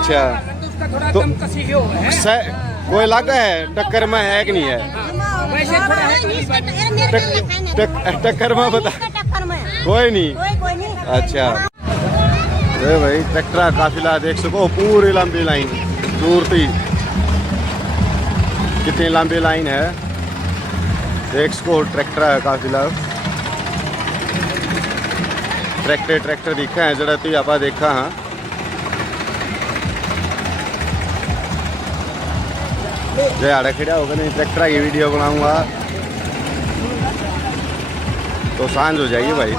अच्छा तो कोई लगा है टक्कर में है कि नहीं है? टक्कर में बता कोई नहीं। अच्छा ये भाई ट्रैक्टर का काफिला देख सको, पूरी लंबी लाइन दूर थी, कितनी लंबी लाइन है देख सको। ट्रैक्टर का काफिला ट्रैक्टर दिखा है जरा तो आप देखा। हाँ जो आड़ा खड़ा होगा नहीं ट्रैक्टर की वीडियो बनाऊंगा तो सांझ हो जाएगी भाई।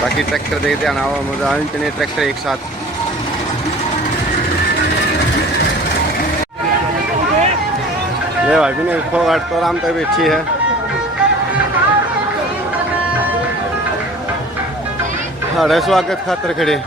बाकी ट्रैक्टर देखते आना हुआ मजा, इतने ट्रैक्टर एक साथ। ये भाई भी नहीं फोगाट तो आराम तक भी अच्छी है। हाँ स्वागत खातर खड़े।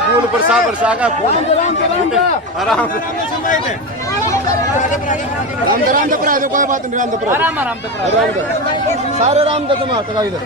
फूल बरसा का फूल आराम से कोई बात नहीं। आराम सारे राम का तुम हाथ इधर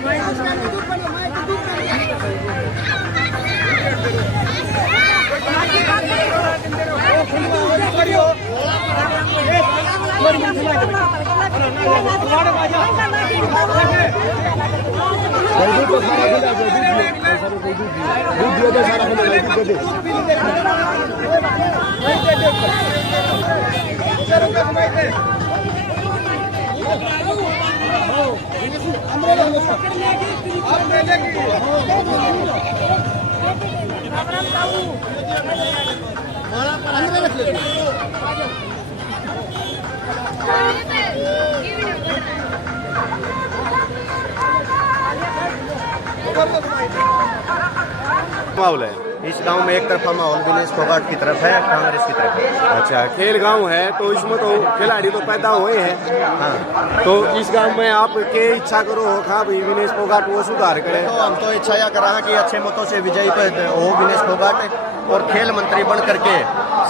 माहौल है इस गांव में। एक तरफा माहौल विनेश फोगाट की तरफ है, कांग्रेस की तरफ है। अच्छा खेल गांव है तो इसमें तो खिलाड़ी तो पैदा हुए हैं। हाँ तो इस गांव में आप के इच्छा करो हाँ भाई विनेश फोगाट वो सुधार करे। तो हम तो इच्छा यह करा कि अच्छे मतों से विजयी तो हो विनेश फोगाट, और खेल मंत्री बन करके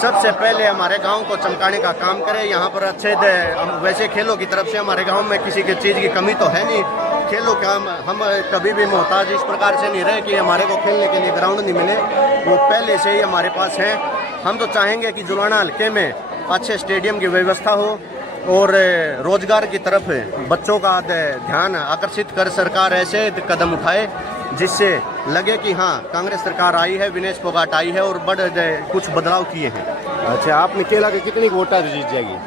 सबसे पहले हमारे गांव को चमकाने का काम करे। यहाँ पर अच्छे वैसे खेलों की तरफ से हमारे गांव में किसी की चीज़ की कमी तो है नहीं। खेलों का हम कभी भी मोहताज इस प्रकार से नहीं रहे कि हमारे को खेलने के लिए ग्राउंड नहीं मिले, वो पहले से ही हमारे पास है। हम तो चाहेंगे कि जुलाना हल्के में अच्छे स्टेडियम की व्यवस्था हो और रोजगार की तरफ बच्चों का ध्यान आकर्षित कर सरकार ऐसे कदम उठाए जिससे लगे कि हाँ कांग्रेस सरकार आई है, विनेश फोगाट आई है और कुछ बदलाव किए हैं। अच्छा आपने केला के कितनी वोटा जीत जाएगी?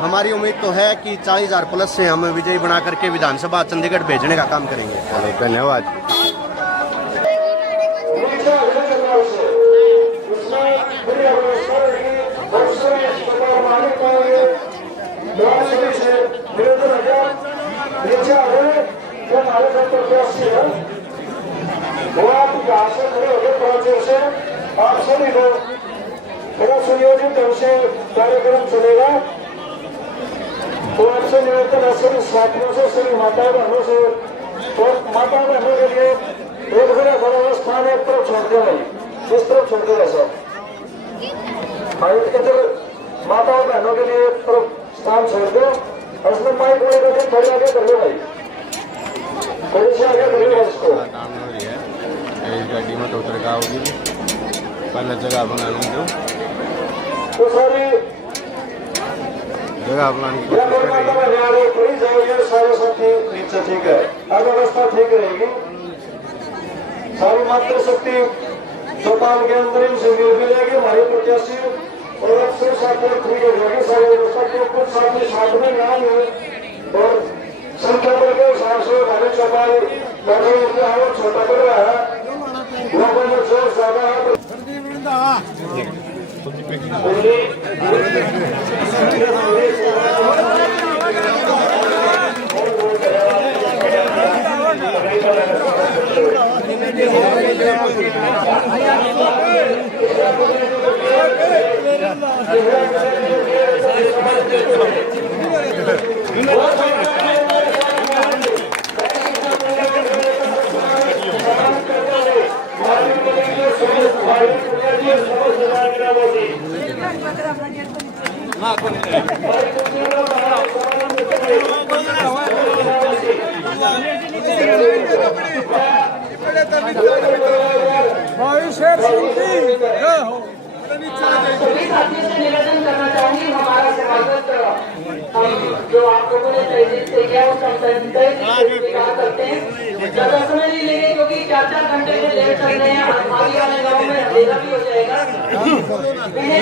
हमारी उम्मीद तो है कि 40,000 प्लस से हम विजयी बना करके विधानसभा चंडीगढ़ भेजने का काम करेंगे। चलो धन्यवाद। आप सभी को बड़ा सुनियोजित ढंग से कार्यक्रम चलेगा। तो आपसे निवेदन है सभी साथियों से, सभी माताओं बहनों से, और माताओं बहनों के लिए एक बड़ा स्थान एक तरफ छोड़ दो भाई, इस तरफ छोड़ दो सब भाई, इधर माताओं बहनों के लिए एक तरफ स्थान छोड़ दो। और उसमें माइक वाले का दिन थोड़ी आगे कर लो भाई, थोड़ी सी आगे कर लो इसको। गाड़ी में तो उतर होगी पहले जगह बना लो तो सारी जगह बनानी सारे साथी नीचे ठीक है, अब व्यवस्था ठीक रहेगी। सारी मातृशक्ति चौपाल के अंदर इनसे मिलेगी हमारे प्रत्याशी, और अब सिर्फ साथी ठीक हो जाएगी सारी व्यवस्था के। कुछ साथी साथ में आएंगे और संख्या बल के हिसाब से हमारे चौपाल बैठे छोटा कर रहा है, लोगों में जोर ज्यादा है। सभी साथियों से निवेदन करना चाहूंगी, हमारा स्वागत हम जो आप लोगों ने तय किया उस स्वीकार करते हैं। ज्यादा समय नहीं लेंगे क्योंकि 4-4 घंटे से लेट चल रहे हैं। आगे वाले गाँव में अंधेरा भी हो जाएगा।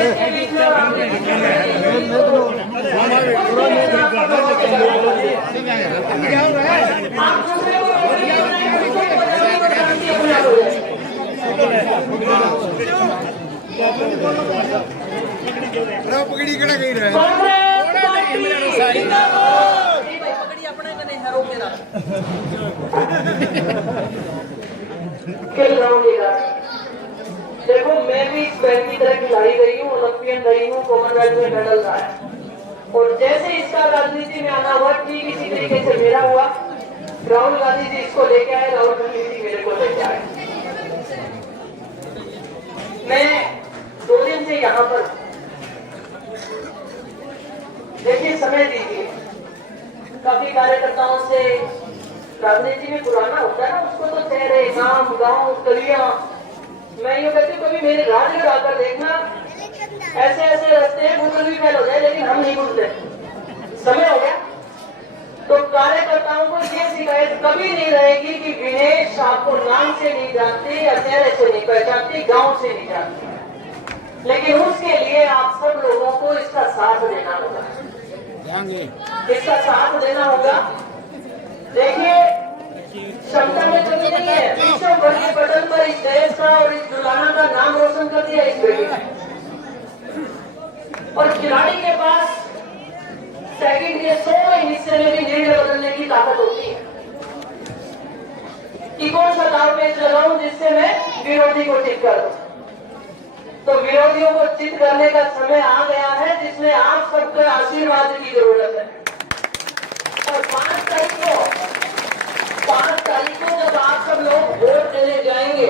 इसके बीच में आप दूसरे को पकड़ी कड़ा गई रहे देखो, मैं भी इस बैंक की तरह खिलाई रही हूँ, ओलंपियन रही हूँ, कॉमनवेल्थ में मेडल रहा है। और जैसे इसका राजनीति में आना हुआ, ठीक इसी तरीके से मेरा हुआ। राहुल गांधी जी इसको लेके आए, राहुल गांधी जी मेरे को लेके आए। मैं 2 दिन से यहाँ पर, देखिए समय दीजिए। काफी कार्यकर्ताओं से राजनीति में पुराना होता है ना, उसको तो चेहरे, नाम, गांव, गलियां, मैं ये कहती हूँ कभी मेरे राजगढ़ आकर देखना, ऐसे ऐसे रास्ते हैं, गूगल भी फेल हो जाए लेकिन हम नहीं भूलते। समय हो गया तो कार्यकर्ताओं को ये शिकायत कभी नहीं रहेगी कि विनेश आपको नाम से नहीं जानती या चेहरे से नहीं पहचानती, गांव से नहीं जानती। लेकिन उसके लिए आप सब लोगों को इसका साथ देना होगा, इसका साथ देना होगा। देखिए, क्षमता में कमी नहीं है। विश्व भर के पटल पर इस देश का और इस जुलाना का नाम रोशन कर दिया इस बेटी ने। और खिलाड़ी के पास सेकंड के 100वें हिस्से में भी निर्णय बदलने की ताकत होती है कि कौन सा दाव पेच लगाऊं जिससे मैं विरोधी को चित कर दूं। तो विरोधियों को चित करने का समय आ गया है, जिसमें आप सबके आशीर्वाद की जरूरत है। और 5 तारीख को जब आप सब लोग वोट देने जाएंगे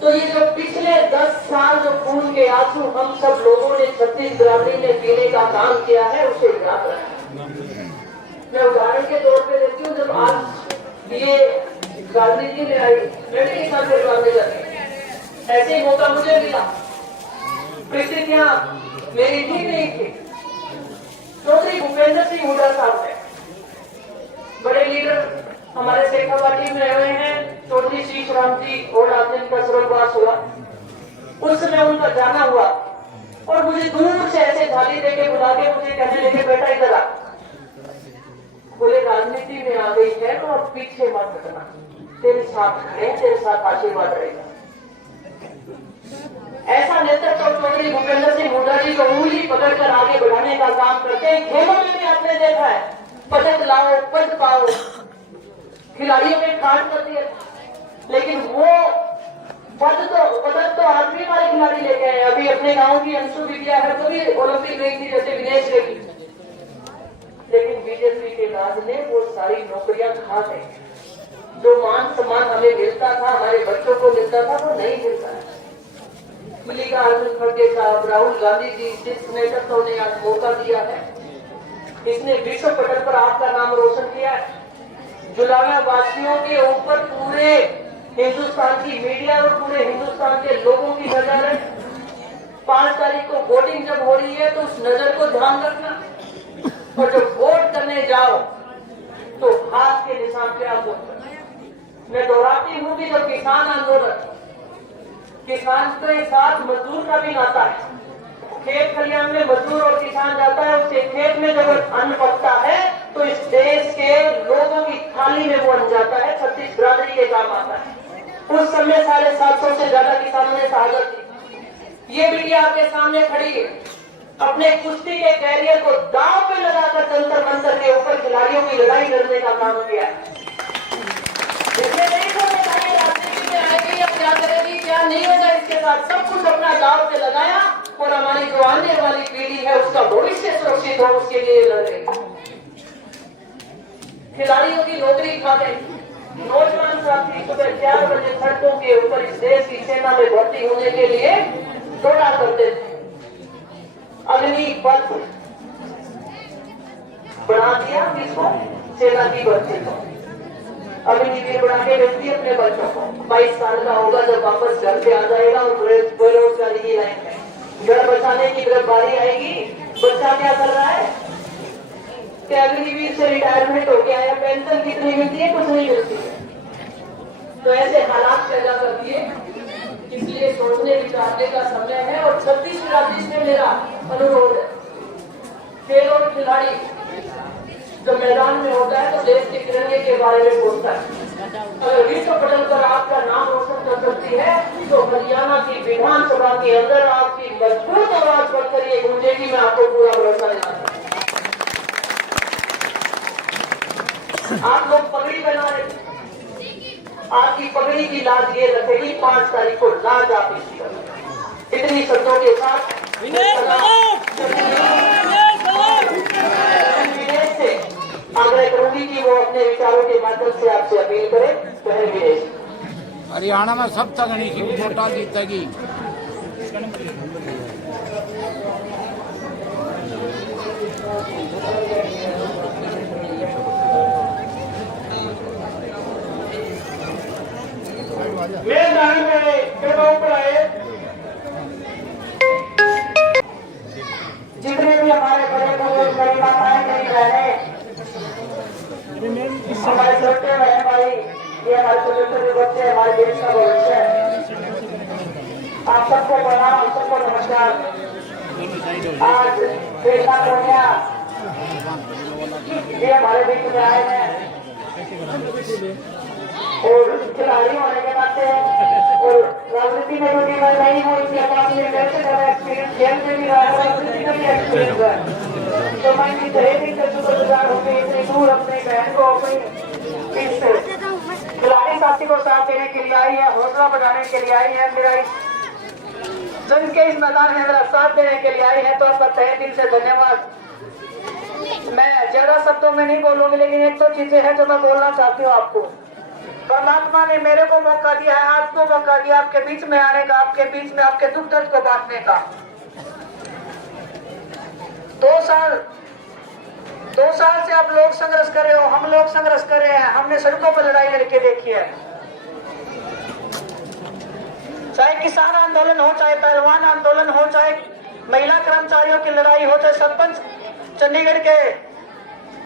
तो ये जो पिछले 10 साल जो खून के आंसू हम सब लोगों ने छत्तीसगढ़ी में पीने का काम किया है, उसे याद रखें। मैं उदाहरण के तौर पे देखती हूँ, जब आज ये राजनीति में आई, मैं भी किसान परिवार में जाती, ऐसे ही मौका मुझे मिला। परिस्थितियां मेरी ठीक नहीं थी। चौधरी भूपेंद्र सिंह हुड्डा साहब है, बड़े लीडर हमारे शेखावाटी में रहे हुए हैं। चौधरी शीश राम जी और आज दिन का स्वर्गवास हुआ, उस समय उनका जाना हुआ और मुझे दूर से ऐसे थाली देके बुला के मुझे कहने लगे, बेटा इधर आ। बोले राजनीति में आ गई है तो अब पीछे मत हटना, तेरे साथ खड़े, तेरे साथ आशीर्वाद रहेगा। ऐसा नेतृत्व तो चौधरी भूपेंद्र सिंह हुड्डा जी को उंगली पकड़कर आगे बढ़ाने का काम करते हैं। खेलों में भी आपने देखा है, पदक लाओ, पद पाओ, खिलाड़ियों ने खाट कर दिया, लेकिन वो पदक तो आदमी वाले खिलाड़ी लेके आए। अभी अपने गांव की अंशु विद्या है, वो भी ओलंपिक गई थी, जैसे विनेश गई। लेकिन बीजेपी के राज ने वो सारी नौकरियां खा गई। जो मान सम्मान हमें मिलता था, हमारे बच्चों को मिलता था, वो नहीं मिलता है। मल्लिकार्जुन खड़गे साहब, राहुल गांधी जी, जिस नेतृत्व ने आज मौका दिया है, इसने विश्व पटल पर आपका नाम रोशन किया है। जुलाना वासियों के ऊपर पूरे हिंदुस्तान की मीडिया और पूरे हिंदुस्तान के लोगों की नजर है। 5 तारीख को वोटिंग जब हो रही है तो उस नजर को ध्यान रखना, और जब वोट करने जाओ तो हाथ के निशान पे आप वोट करना। मैं दोहराती हूँ कि जब किसान आंदोलन, किसान के साथ मजदूर का भी नाता है। खेत खलियान में मजदूर और किसान जाता है, उसके खेत में जब अन्न पकता है तो इस देश के लोगों की थाली में वो अन्न जाता है, छत्तीस बिरादरी के काम आता है। उस समय 750 से ज्यादा किसानों ने शहादत दी। ये मीडिया आपके सामने खड़ी है, अपने कुश्ती के कैरियर को दांव पे लगाकर जंतर मंतर के ऊपर खिलाड़ियों की लड़ाई लड़ने का काम किया है। इसलिए नहीं तो बताइए राजनीति में आएगी या क्या करेगी, क्या नहीं होगा, इसके साथ सब कुछ अपना दांव पे लगाया और हमारी जो आने वाली पीढ़ी है उसका भविष्य सुरक्षित हो, उसके लिए लड़ रही। खिलाड़ियों की नौकरी खा गई। नौजवान साथी सुबह 4 बजे सड़कों के ऊपर इस देश की सेना में भर्ती होने के लिए दौड़ा करते थे। अग्निपथ बढ़ा दिया किसको? सेना की भर्ती को। अग्निवीर बढ़ा के भेज दिए अपने बच्चों को। 22 साल का होगा जब वापस घर पे आ जाएगा और बेरोजगारी की लाइन में घर बचाने की जब बारी आएगी, बच्चा क्या कर रहा है कि अग्निवीर से रिटायरमेंट हो गया है, पेंशन कितनी मिलती है? कुछ नहीं मिलती है। तो ऐसे हालात पैदा कर दिए, इसलिए सोचने विचारने का समय है। और 36 राज्य में मेरा अनुरोध है, खेल और खिलाड़ी जब मैदान में होता है तो देश के तिरंगे के बारे में बोलता है। अगर विश्व पटल पर आपका नाम रोशन कर सकती है तो हरियाणा की विधानसभा के अंदर आपकी मजबूत आवाज बनकर ये गूंजेगी, मैं आपको पूरा भरोसा दिलाता हूं। आप लोग पगड़ी बना रहे, आपकी पगड़ी की लाज ये रखेगी 5 तारीख को लाज आप इसकी करेंगे। इतनी शब्दों के साथ आग्रह करूंगी कि वो अपने विचारों के माध्यम से आपसे अपील करें। पहले विदेश हरियाणा में सब तगड़ी की वोटा जीतेगी। मेजबानी में कृपा ऊपर आए। जितने भी हमारे बड़े बुजुर्ग बड़ी माताएं मेरी बहनें, हमारे छोटे बहन भाई, ये हमारे छोटे छोटे बच्चे हमारे देश का भविष्य है। आप सबको प्रणाम, सबको नमस्कार। आज बेटा सोनिया ये हमारे बीच में आए हैं और खिलाड़ी होने के नाते और राजनीति में क्योंकि मैं नहीं हूँ, इसलिए अपने मेरे से ज़्यादा एक्सपीरियंस खेल में भी रहा है, राजनीति में भी एक्सपीरियंस है। तो मैं इनकी दहेज से शुक्रगुजार होकर इतनी दूर अपनी बहन को अपनी खिलाड़ी साथी को साथ देने के लिए आई है, हौसला बढ़ाने के लिए आई है, मेरा इस जंग के इस मैदान में मेरा साथ देने के लिए आई है। तो आपका तहे दिल से धन्यवाद। मैं ज्यादा शब्दों में नहीं बोलूंगी, लेकिन एक दो चीजें हैं जो मैं बोलना चाहती हूँ आपको। परमात्मा ने मेरे को मौका दिया है, आपको मौका दिया आपके बीच में आने का, आपके बीच में आपके दुख दर्द को बांटने का। 2 साल से आप लोग संघर्ष कर रहे हो, हम लोग संघर्ष कर रहे हैं। हमने सड़कों पर लड़ाई लड़के देखी है, चाहे किसान आंदोलन हो, चाहे पहलवान आंदोलन हो, चाहे महिला कर्मचारियों की लड़ाई हो, चाहे सरपंच चंडीगढ़ के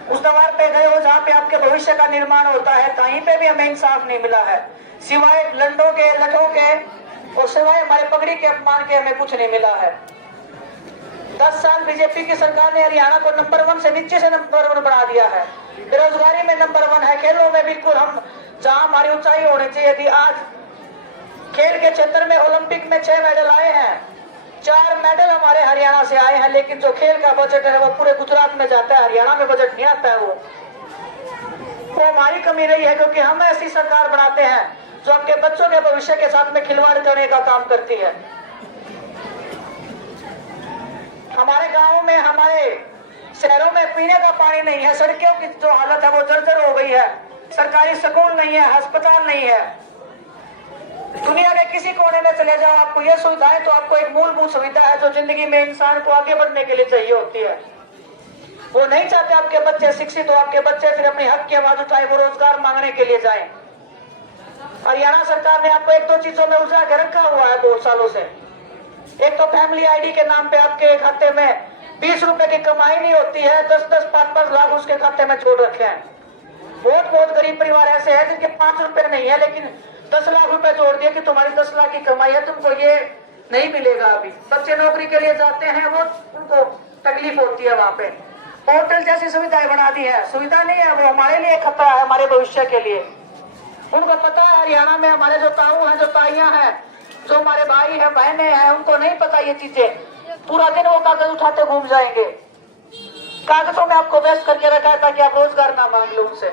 उस दवार पे गए हो जहाँ पे आपके भविष्य का निर्माण होता है, कहीं पे भी हमें इंसाफ नहीं मिला है, सिवाय लंडों के, लठों के और सिवाय हमारे पगड़ी के अपमान के हमें कुछ नहीं मिला है। 10 साल बीजेपी की सरकार ने हरियाणा को नंबर 1 से नीचे से नंबर 1 बना दिया है। बेरोजगारी में नंबर 1 है, खेलों में बिल्कुल हम जहाँ हमारी ऊंचाई होनी चाहिए थी। आज खेल के क्षेत्र में ओलंपिक में 6 मेडल आए हैं, 4 मेडल हमारे हरियाणा से आए हैं, लेकिन जो खेल का बजट है वो पूरे गुजरात में जाता है, हरियाणा में बजट नहीं आता है। वो हमारी कमी रही है, क्योंकि हम ऐसी सरकार बनाते हैं जो आपके बच्चों के भविष्य के साथ में खिलवाड़ करने का काम करती है। हमारे गाँव में, हमारे शहरों में पीने का पानी नहीं है, सड़कों की जो हालत है वो जर्जर हो गई है, सरकारी स्कूल नहीं है, अस्पताल नहीं है। दुनिया के किसी कोने में चले जाओ, आपको ये सुविधाएं, तो आपको एक मूलभूत सुविधा है जो जिंदगी में इंसान को आगे बढ़ने के लिए चाहिए होती है। वो नहीं चाहते आपके बच्चे शिक्षित हो, आपके बच्चे फिर अपने हक की आवाज उठाए, वो रोजगार मांगने के लिए जाएं। हरियाणा सरकार ने आपको 1-2 चीजों में उलझा के रखा हुआ है बहुत सालों से। एक तो फैमिली आईडी के नाम पे आपके खाते में 20 रुपए की कमाई नहीं होती है, 10-10, 5-5 लाख उसके खाते में छोड़ रखे हैं। बहुत गरीब परिवार ऐसे हैं जिनके 5 रुपए नहीं है, लेकिन 10 लाख रुपए जोड़ दिए कि तुम्हारी 10 लाख की कमाई है, तुमको ये नहीं मिलेगा। अभी बच्चे नौकरी के लिए जाते हैं, वो उनको तकलीफ होती है। वहाँ पे होटल जैसी सुविधाएं बना दी है, सुविधा नहीं है, वो हमारे लिए खतरा है, हमारे भविष्य के लिए। उनको पता है हरियाणा में हमारे जो ताऊ हैं, जो ताइयां हैं, जो हमारे भाई है बहनें हैं उनको नहीं पता ये चीजें, पूरा दिन वो कागज उठाते घूम जाएंगे। कागजों में आपको व्यस्त करके रखा है ताकि आप रोजगार ना मांग लो उनसे,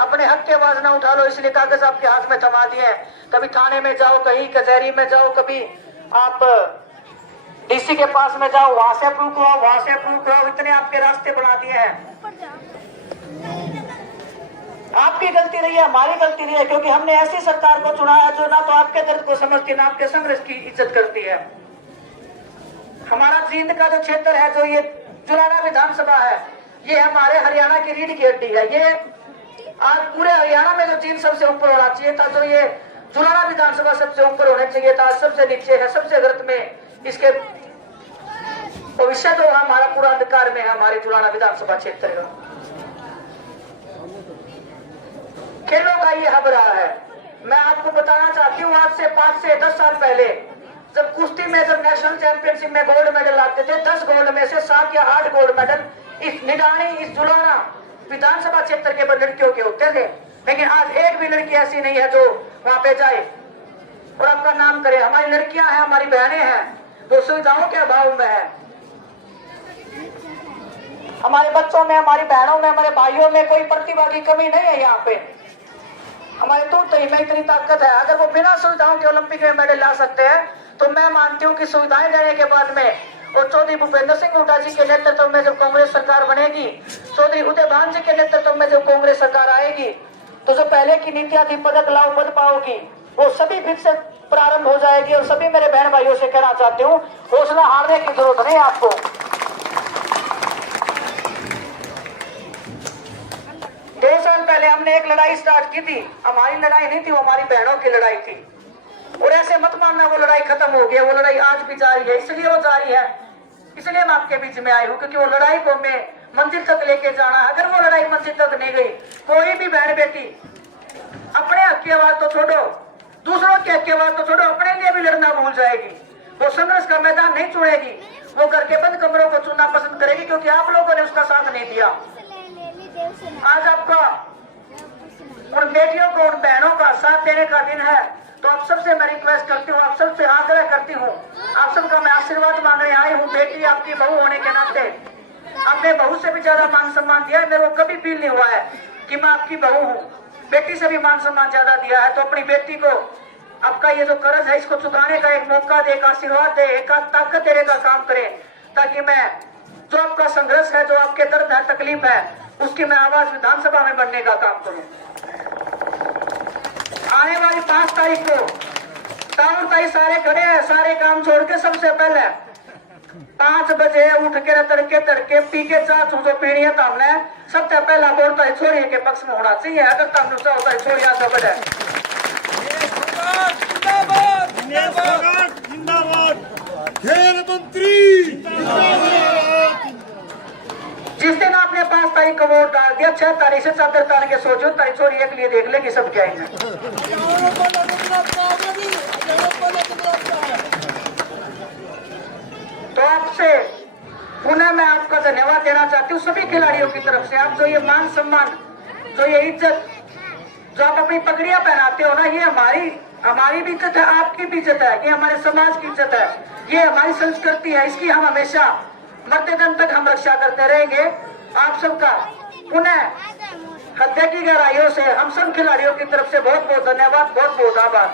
अपने हक की आवाज ना उठा लो, इसलिए कागज आपके हाथ में थमा दिए हैं। कभी थाने में जाओ, कहीं कचहरी में जाओ, कभी आप डीसी के पास में जाओ, वहां से अप्रूव कराओ, वहां से अप्रूव कराओ, इतने आपके रास्ते बना दिए हैं। आपकी गलती नहीं है, हमारी गलती नहीं है, क्योंकि हमने ऐसी सरकार को चुना है जो ना तो आपके दर्द को समझती ना आपके संघर्ष की इज्जत करती है। हमारा जींद का जो क्षेत्र है, जो ये जुलाना विधानसभा है, ये हमारे हरियाणा की रीढ़ की हड्डी है। ये आज पूरे हरियाणा में जो जींद सबसे ऊपर होना चाहिए था, जो ये जुलाना विधानसभा सबसे ऊपर होने चाहिए था, सबसे नीचे है, सबसे गर्त में। इसके भविष्य जो हमारा पूरा अंधकार में है, हमारे जुलाना विधानसभा क्षेत्र का। खेलों का ये हब रहा है। मैं आपको बताना चाहती हूँ, आज से 5 से 10 साल पहले जब कुश्ती में जब नेशनल चैंपियनशिप में गोल्ड मेडल आते थे, 10 गोल्ड में से 7 या 8 गोल्ड मेडल इस निडानी, इस जुलाना विधानसभा क्षेत्र के लड़कियों के होते थे। लेकिन आज एक भी लड़की ऐसी नहीं है जो वहां पे जाए और आपका नाम करे। हमारी लड़कियां हैं, हमारी बहनें हैं, वो सुविधाओं के अभाव में है। हमारे बच्चों में, हमारी बहनों में, हमारे भाइयों में कोई प्रतिभा की कमी नहीं है। यहाँ पे हमारे दूध में इतनी ताकत है। अगर वो बिना सुविधाओं के ओलंपिक में मेडल ला सकते हैं, तो मैं मानती हूँ कि सुविधाएं देने के बाद में और चौधरी भूपेंद्र सिंह हुड्डा जी के नेतृत्व में जब कांग्रेस सरकार बनेगी, चौधरी उदयभान जी के नेतृत्व में जब कांग्रेस सरकार आएगी, तो जो पहले की नीतियां थी, पदक लाओ पद पाओगी, वो सभी फिर से प्रारंभ हो जाएगी। और सभी मेरे बहन भाइयों से कहना चाहती हूँ, हौसला हारने की जरूरत नहीं आपको। 2 साल पहले हमने एक लड़ाई स्टार्ट की थी। हमारी लड़ाई नहीं थी, वो हमारी बहनों की लड़ाई थी। और ऐसे मत मानना वो लड़ाई खत्म हो गई है, वो लड़ाई आज भी जारी है। इसलिए वो जारी है, इसलिए मैं आपके बीच में आई हूँ, क्योंकि वो लड़ाई को मैं मंजिल तक लेके जाना है। अगर वो लड़ाई मंजिल तक नहीं गई, कोई भी बहन बेटी अपने हक की आवाज तो छोड़ो, दूसरों के हक की आवाज तो छोड़ो, अपने लिए भी लड़ना भूल जाएगी। वो संघर्ष का मैदान नहीं छोड़ेगी, वो घर के बंद कमरों को चुनना पसंद करेगी, क्योंकि आप लोगों ने उसका साथ नहीं दिया। आज आपका उन बेटियों को, उन बहनों का साथ देने का दिन है। तो आप सबसे मैं रिक्वेस्ट करती हूँ, आप सबसे आग्रह करती हूँ, आप सबका मैं आशीर्वाद मांगने आई हूँ। बेटी आपकी बहू होने के नाते आपने बहू से भी ज्यादा मान सम्मान दिया है। मेरे को कभी फील नहीं हुआ है कि मैं आपकी बहू हूँ। बेटी से भी मान सम्मान ज्यादा दिया है। तो अपनी बेटी को आपका ये जो कर्ज है, इसको चुकाने का एक मौका दे, एक आशीर्वाद दे, एक ताकत देने का काम करे, ताकि मैं जो आपका संघर्ष है, जो आपके दर्द है, तकलीफ है, उसकी मैं आवाज विधानसभा में बनने का काम करूं। आने वाली 5 तारीख को ताऊ ताई सारे खड़े हैं, सारे काम छोड़ के सबसे पहले 5 बजे उठ के तड़के पी के चाह जो पीनी है, तो हमने सबसे पहला वोट तो छोरी के पक्ष में होना चाहिए। अगर तम होता है छोरी आगे बढ़े। खेल मंत्री जिस दिन आपने 5 तारीख को वोट डाल दिया, 6 तारीख से 4 तारीख के सोचो, तारीख छोरी एक लिए देख लेगी सब क्या है। तो आपसे पुनः मैं आपका धन्यवाद देना चाहती हूँ, सभी खिलाड़ियों की तरफ से। आप जो ये मान सम्मान, जो ये इज्जत, जो आप अपनी पगड़ियां पहनाते हो ना, ये हमारी भी इज्जत है, आपकी भी इज्जत है, ये हमारे समाज की इज्जत है, ये हमारी संस्कृति है। इसकी हम हमेशा मरते दम तक हम रक्षा करते रहेंगे। आप सबका पुनः हृदय की गहराइयों से हम सब खिलाड़ियों की तरफ से बहुत बहुत धन्यवाद, बहुत बहुत आभार।